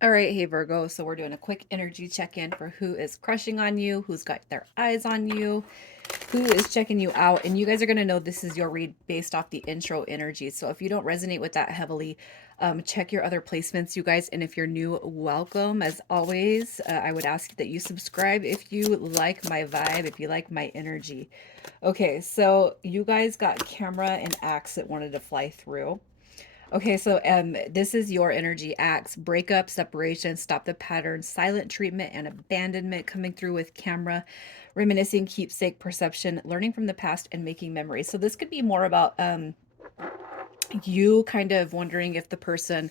All right, hey Virgo. So we're doing a quick energy check-in for who is crushing on you, who's got their eyes on you, who is checking you out, and you guys are going to know this is your read based off the intro energy. So if you don't resonate with that heavily, check your other placements, you guys. And if you're new, welcome. As always, I would ask that you subscribe if you like my vibe, if you like my energy. Okay, so you guys got camera and axe that wanted to fly through. Okay, so this is your energy acts: breakup, separation, stop the pattern, silent treatment, and abandonment coming through with camera, reminiscing, keepsake, perception, learning from the past, and making memories. So this could be more about you kind of wondering if the person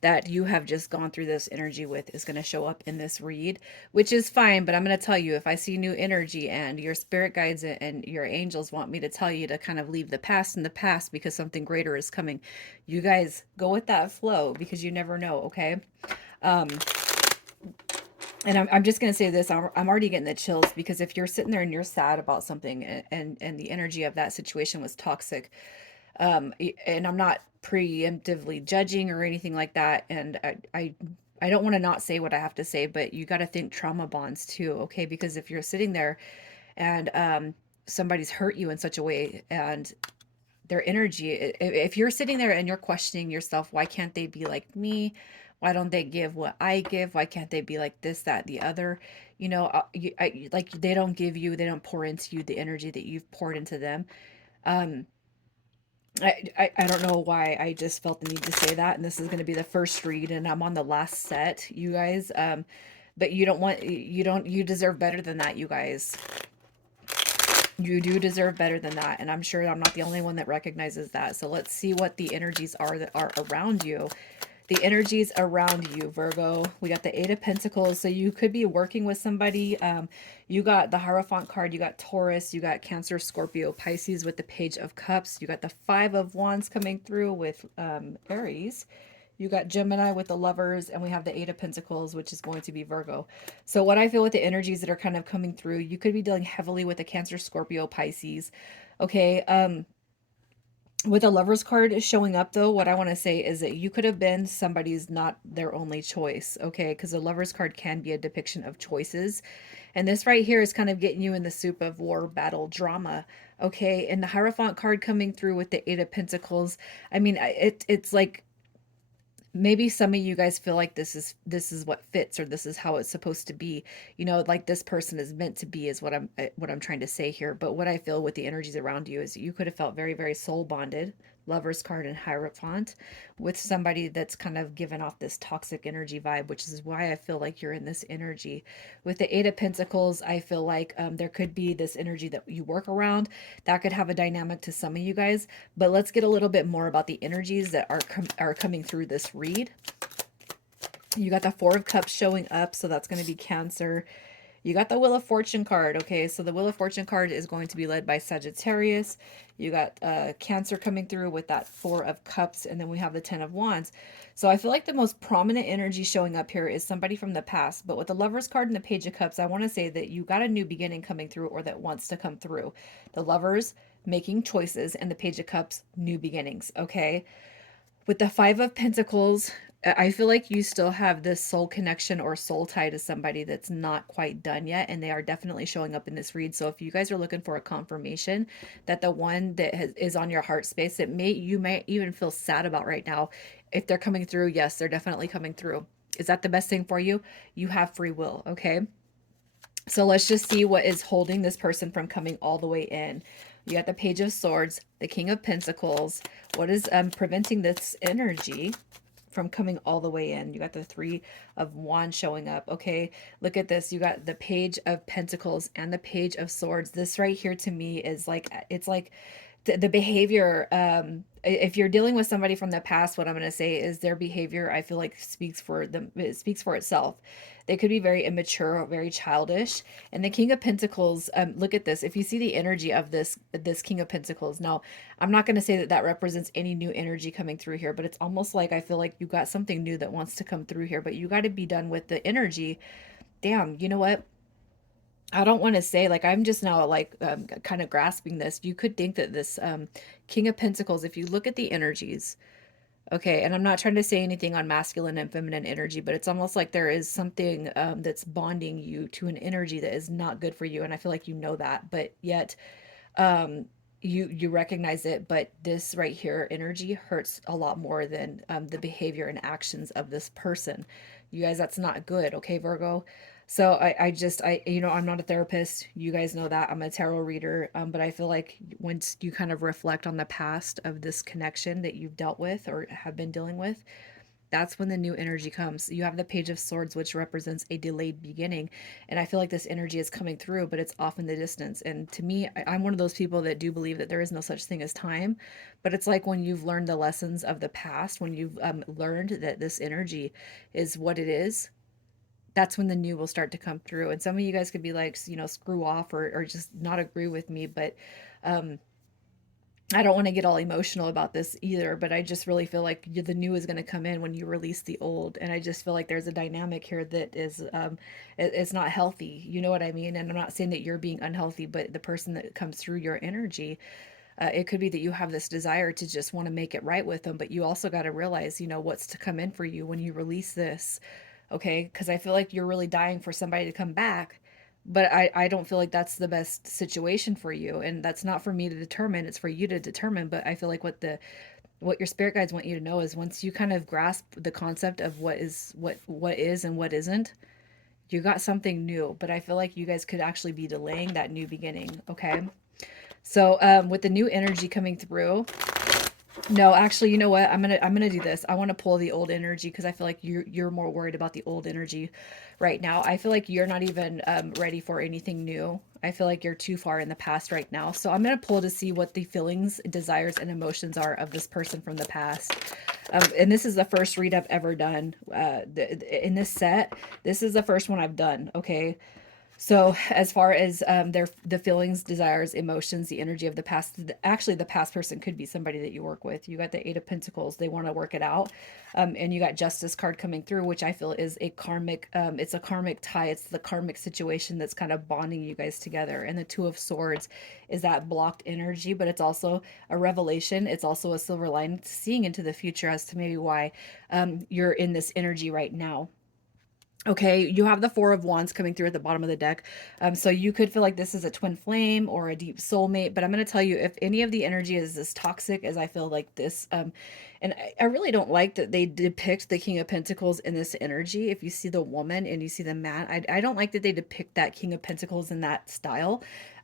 that you have just gone through this energy with is going to show up in this read, which is fine. But I'm going to tell you, if I see new energy and your spirit guides and your angels want me to tell you to kind of leave the past in the past because something greater is coming, you guys go with that flow because you never know. Okay. Um, and I'm just going to say this. I'm already getting the chills because if you're sitting there and you're sad about something and the energy of that situation was toxic, and I'm not preemptively judging or anything like that. And I don't want to not say what I have to say, but you got to think trauma bonds too, okay? Because if you're sitting there and somebody's hurt you in such a way and their energy, if you're sitting there and you're questioning yourself, why can't they be like me? Why don't they give what I give? Why can't they be like this, that, the other? Like they don't give you, they don't pour into you the energy that you've poured into them. Um, I don't know why I just felt the need to say that, and this is going to be the first read, and I'm on the last set, you guys. But you deserve better than that, you guys. You do deserve better than that, and I'm sure I'm not the only one that recognizes that. So let's see what the energies are that are around you. The energies around you, Virgo. We got the Eight of Pentacles. So you could be working with somebody. You got the Hierophant card. You got Taurus. You got Cancer, Scorpio, Pisces with the Page of Cups. You got the Five of Wands coming through with Aries. You got Gemini with the Lovers, and we have the Eight of Pentacles, which is going to be Virgo. So what I feel with the energies that are kind of coming through, you could be dealing heavily with the Cancer, Scorpio, Pisces. Okay. With a Lover's card showing up, though, what I want to say is that you could have been somebody's not their only choice, okay? Because a Lover's card can be a depiction of choices. And this right here is kind of getting you in the soup of war, battle, drama, okay? And the Hierophant card coming through with the Eight of Pentacles. I mean, it's like maybe some of you guys feel like this is what fits, or this is how it's supposed to be, like this person is meant to be, is what I'm trying to say here. But what I feel with the energies around you is you could have felt very, very soul bonded, Lover's card and Hierophant, with somebody that's kind of given off this toxic energy vibe, which is why I feel like you're in this energy. With the Eight of Pentacles, I feel like there could be this energy that you work around that could have a dynamic to some of you guys. But let's get a little bit more about the energies that are coming through this read. You got the Four of Cups showing up, so that's going to be Cancer. You got the Wheel of Fortune card. Okay, so the Wheel of Fortune card is going to be led by Sagittarius. You got Cancer coming through with that Four of Cups, and then we have the Ten of Wands. So I feel like the most prominent energy showing up here is somebody from the past. But with the Lovers card and the Page of Cups, I want to say that you got a new beginning coming through, or that wants to come through. The Lovers making choices, and the Page of Cups, new beginnings. Okay, with the Five of Pentacles, I feel like you still have this soul connection or soul tie to somebody that's not quite done yet, and they are definitely showing up in this read. So if you guys are looking for a confirmation that the one that is on your heart space, you may even feel sad about right now, if they're coming through, yes, they're definitely coming through. Is that the best thing for you? You have free will, okay? So let's just see what is holding this person from coming all the way in. You got the Page of Swords, the King of Pentacles. What is preventing this energy from coming all the way in? You got the Three of Wands showing up. Okay, look at this. You got the Page of Pentacles and the Page of Swords. This right here to me is like, it's like the behavior. If you're dealing with somebody from the past, what I'm going to say is their behavior, I feel like, speaks for them. It speaks for itself. They could be very immature, very childish. And the King of Pentacles, look at this. If you see the energy of this King of Pentacles, now I'm not going to say that that represents any new energy coming through here, but it's almost like I feel like you got something new that wants to come through here, but you got to be done with the energy. Damn, you know what? I don't want to say, like, I'm just now like kind of grasping this. You could think that this King of Pentacles, if you look at the energies, Okay, and I'm not trying to say anything on masculine and feminine energy, but it's almost like there is something that's bonding you to an energy that is not good for you, and I feel like you know that, but yet um, you recognize it. But this right here energy hurts a lot more than the behavior and actions of this person. You guys, that's not good. Okay, Virgo. So I'm not a therapist. You guys know that. I'm a tarot reader. But I feel like once you kind of reflect on the past of this connection that you've dealt with or have been dealing with, that's when the new energy comes. You have the Page of Swords, which represents a delayed beginning. And I feel like this energy is coming through, but it's off in the distance. And to me, I'm one of those people that do believe that there is no such thing as time. But it's like when you've learned the lessons of the past, when you've learned that this energy is what it is, that's when the new will start to come through. And some of you guys could be like, screw off or just not agree with me. But um, I don't want to get all emotional about this either, but I just really feel like the new is going to come in when you release the old, and I just feel like there's a dynamic here that is, it's not healthy. You know what I mean? And I'm not saying that you're being unhealthy, but the person that comes through your energy, it could be that you have this desire to just want to make it right with them, but you also got to realize, what's to come in for you when you release this. Okay, because I feel like you're really dying for somebody to come back, but I don't feel like that's the best situation for you, and that's not for me to determine, it's for you to determine. But I feel like what your spirit guides want you to know is once you kind of grasp the concept of what is and what isn't, you got something new. But I feel like you guys could actually be delaying that new beginning. Okay, so with the new energy coming through, no, actually, you know what? I'm gonna do this. I want to pull the old energy because I feel like you're more worried about the old energy right now. I feel like you're not even ready for anything new. I feel like you're too far in the past right now. So I'm gonna pull to see what the feelings, desires, and emotions are of this person from the past. And this is the first read I've ever done. In this set, this is the first one I've done. Okay, so as far as the feelings, desires, emotions, the energy of the past, actually the past person could be somebody that you work with. You got the Eight of Pentacles; they want to work it out, and you got Justice card coming through, which I feel is a karmic. It's a karmic tie. It's the karmic situation that's kind of bonding you guys together. And the Two of Swords is that blocked energy, but it's also a revelation. It's also a silver lining, seeing into the future as to maybe why you're in this energy right now. Okay, you have the Four of Wands coming through at the bottom of the deck. So you could feel like this is a twin flame or a deep soulmate, but I'm going to tell you if any of the energy is as toxic as I feel like this, and I really don't like that they depict the King of Pentacles in this energy. If you see the woman and you see the man, I don't like that they depict that King of Pentacles in that style,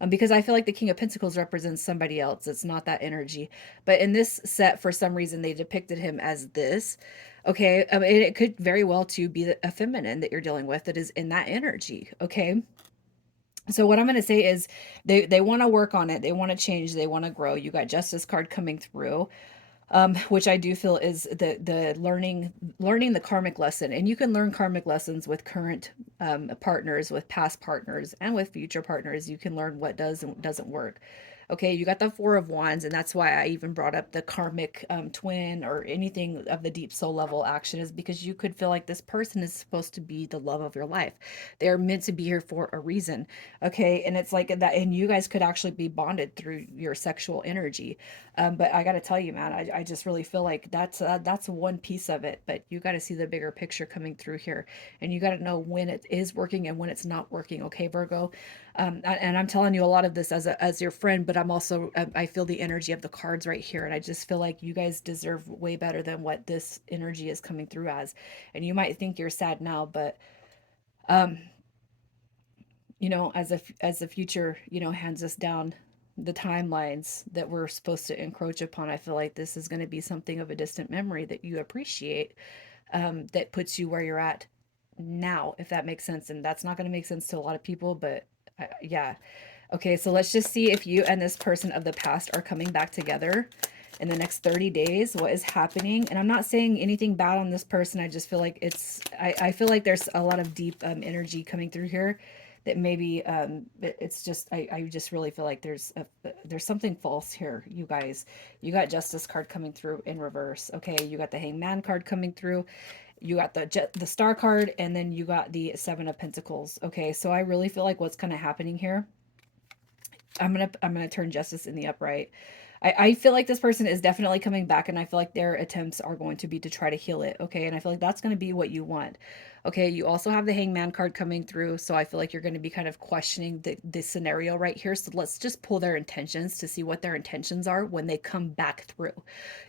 because I feel like the King of Pentacles represents somebody else. It's not that energy. But in this set, for some reason, they depicted him as this. Okay, it could very well too be a feminine that you're dealing with that is in that energy. Okay, so what I'm going to say is they want to work on it. They want to change. They want to grow. You got Justice card coming through, which I do feel is the learning the karmic lesson. And you can learn karmic lessons with current partners, with past partners, and with future partners. You can learn what does and doesn't work. Okay, you got the Four of Wands, and that's why I even brought up the karmic twin or anything of the deep soul level action, is because you could feel like this person is supposed to be the love of your life. They're meant to be here for a reason. Okay, and it's like that, and you guys could actually be bonded through your sexual energy. But I got to tell you, man, I just really feel like that's one piece of it. But you got to see the bigger picture coming through here, and you got to know when it is working and when it's not working. Okay, Virgo. And I'm telling you a lot of this as your friend, but I'm also I feel the energy of the cards right here, and I just feel like you guys deserve way better than what this energy is coming through as. And you might think you're sad now, but um, as the future, hands us down the timelines that we're supposed to encroach upon, I feel like this is going to be something of a distant memory that you appreciate, that puts you where you're at now, if that makes sense. And that's not going to make sense to a lot of people, but yeah. Okay, so let's just see if you and this person of the past are coming back together in the next 30 days. What is happening? And I'm not saying anything bad on this person. I just feel like I feel like there's a lot of deep energy coming through here that maybe it's just I just really feel like there's something false here, you guys. You got Justice card coming through in reverse. Okay, you got the Hangman card coming through. You got the Star card, and then you got the Seven of Pentacles. Okay, so I really feel like what's kind of happening here, I'm gonna turn Justice in the upright. I feel like this person is definitely coming back, and I feel like their attempts are going to be to try to heal it. Okay. And I feel like that's going to be what you want. Okay. You also have the Hangman card coming through. So I feel like you're going to be kind of questioning the scenario right here. So let's just pull their intentions to see what their intentions are when they come back through.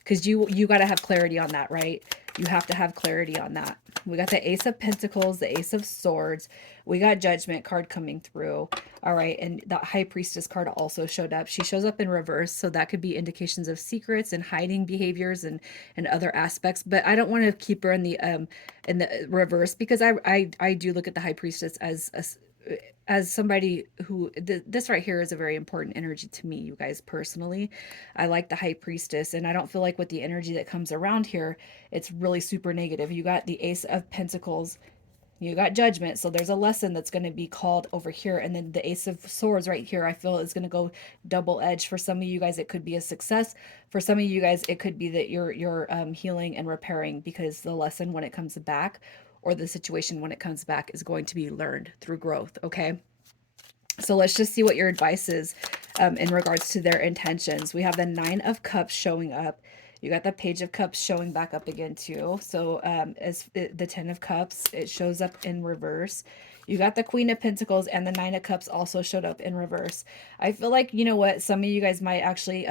Because you got to have clarity on that, right? You have to have clarity on that. We got the Ace of Pentacles, the Ace of Swords. We got Judgment card coming through. All right. And that High Priestess card also showed up. She shows up in reverse. So that could be indications of secrets and hiding behaviors and other aspects. But I don't want to keep her in the reverse because I do look at the High Priestess as somebody who this right here is a very important energy to me, you guys. Personally, I like the High Priestess, and I don't feel like with the energy that comes around here, it's really super negative. You got the Ace of Pentacles, you got Judgment, so there's a lesson that's going to be called over here. And then the Ace of Swords right here, I feel is going to go double edged. For some of you guys, it could be a success. For some of you guys, it could be that you're healing and repairing, because the lesson when it comes back, or the situation when it comes back, is going to be learned through growth. Okay. So let's just see what your advice is in regards to their intentions. We have the Nine of Cups showing up. You got the Page of Cups showing back up again too. So as the Ten of Cups, it shows up in reverse. You got the Queen of Pentacles, and the Nine of Cups also showed up in reverse. I feel like, you know what, some of you guys might actually,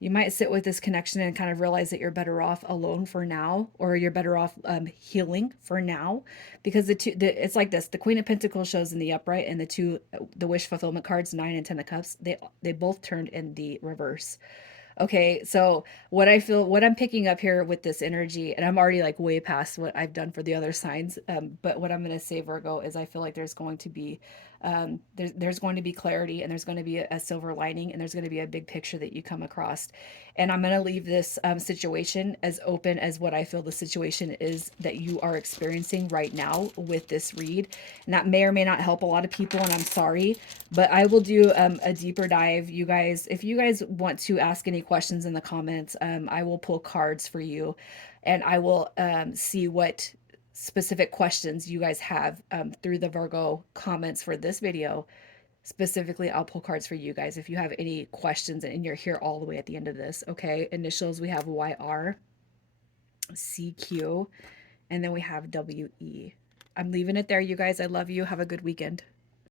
you might sit with this connection and kind of realize that you're better off alone for now, or you're better off healing for now, because it's like this: the Queen of Pentacles shows in the upright, and the wish fulfillment cards, 9 and 10 of Cups, they both turned in the reverse. Okay, so what I'm picking up here with this energy, and I'm already like way past what I've done for the other signs, but what I'm going to say, Virgo, is I feel like there's going to be there's going to be clarity, and there's going to be a silver lining, and there's going to be a big picture that you come across. And I'm going to leave this situation as open as what I feel the situation is that you are experiencing right now with this read. And that may or may not help a lot of people, and I'm sorry, but I will do a deeper dive. You guys, if you guys want to ask any questions in the comments, I will pull cards for you, and I will see what specific questions you guys have through the Virgo comments for this video. Specifically, I'll pull cards for you guys if you have any questions and you're here all the way at the end of this. Okay, initials, we have YR, CQ, and then we have WE. I'm leaving it there, you guys. I love you. Have a good weekend.